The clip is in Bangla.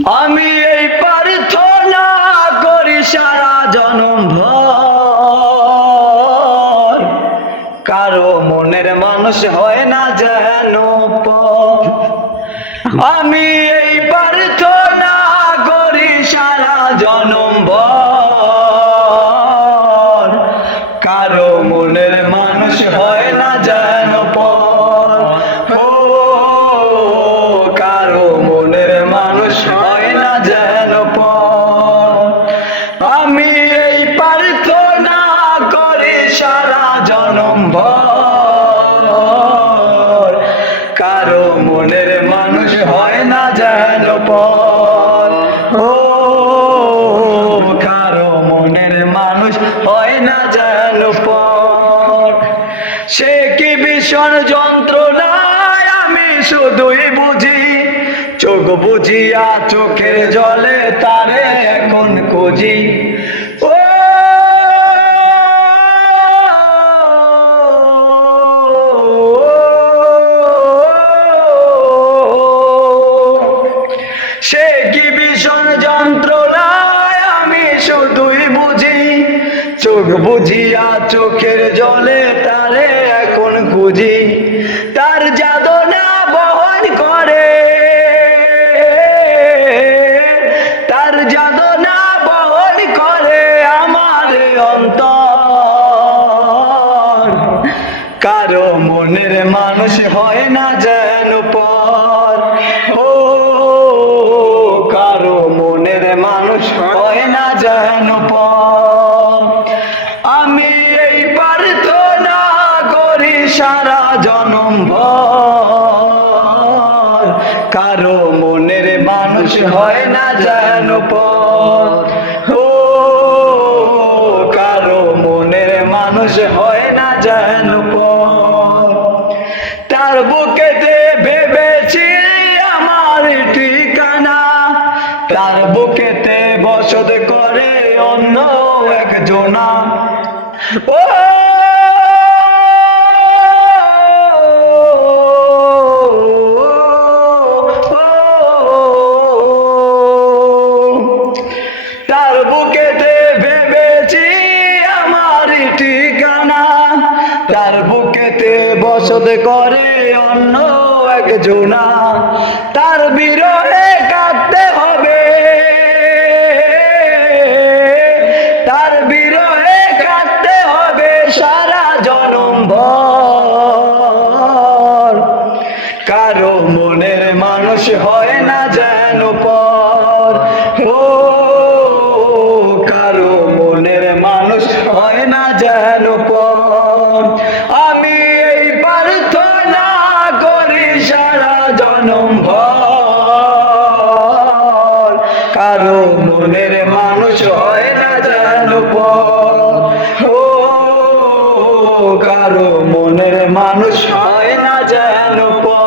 আমি এই প্রার্থনা করি সারা জনম ভর, কারো মনের মানুষ হয় না যেন পর। আমি এই প্রার্থনা করি সারা জনম ভর, কারো মনের মানুষ হয় না যেন পর। ও কারো মনের মানুষ হয় না যেন পর। আমি এই প্রার্থনা করি সারা জনম ভর, কারো মনের মানুষ হয় না যেন পর। ও কারো মনের মানুষ হয় না যেন পর। সে কি ভীষণ যন্ত্রণায় আমি শুধুই বুঝি, চোখ বুঝিয়া চোখের জলে তারে এখন খুঁজি। ও সে কি ভীষণ যন্ত্রণায় আমি শুধুই বুঝি, চোখ বুঝিয়া চোখের জলে তারে এখন খুঁজি। তার যাদনা বহন করে, তার যাদনা বহন করে আমার অন্তর। কারো মনের মানুষ হয় না যেন পর। ও কারো মনের মানুষ হয় না যেন পর। আমি এই প্রার্থনা করি সারা জনম ভর, কারো মনের মানুষ হয় না যেন পর। ও কারো মনের মানুষ হয় না যেন পর। তার বুকেতে ভেবেছি আমার ঠিকানা, তার বুকেতে বসত করে অন্য একজনা। ও তার বুকেতে ভেবেছি আমার ঠিকানা, তার বুকেতে বসত করে অন্য একজনা। তার বিরহে কাঁদতে হবে, তার বিরহে কাঁদতে হবে সারা জনম ভর। কারো মনের মানুষ হয় না যেন পর। ও কারো মনের মানুষ হয় না যেন পর। আমি এই প্রার্থনা করি সারা জনম ভর, কারো মনের মানুষ হয় না যেন পর। ও কারো মনের মানুষ হয় না যেন পর।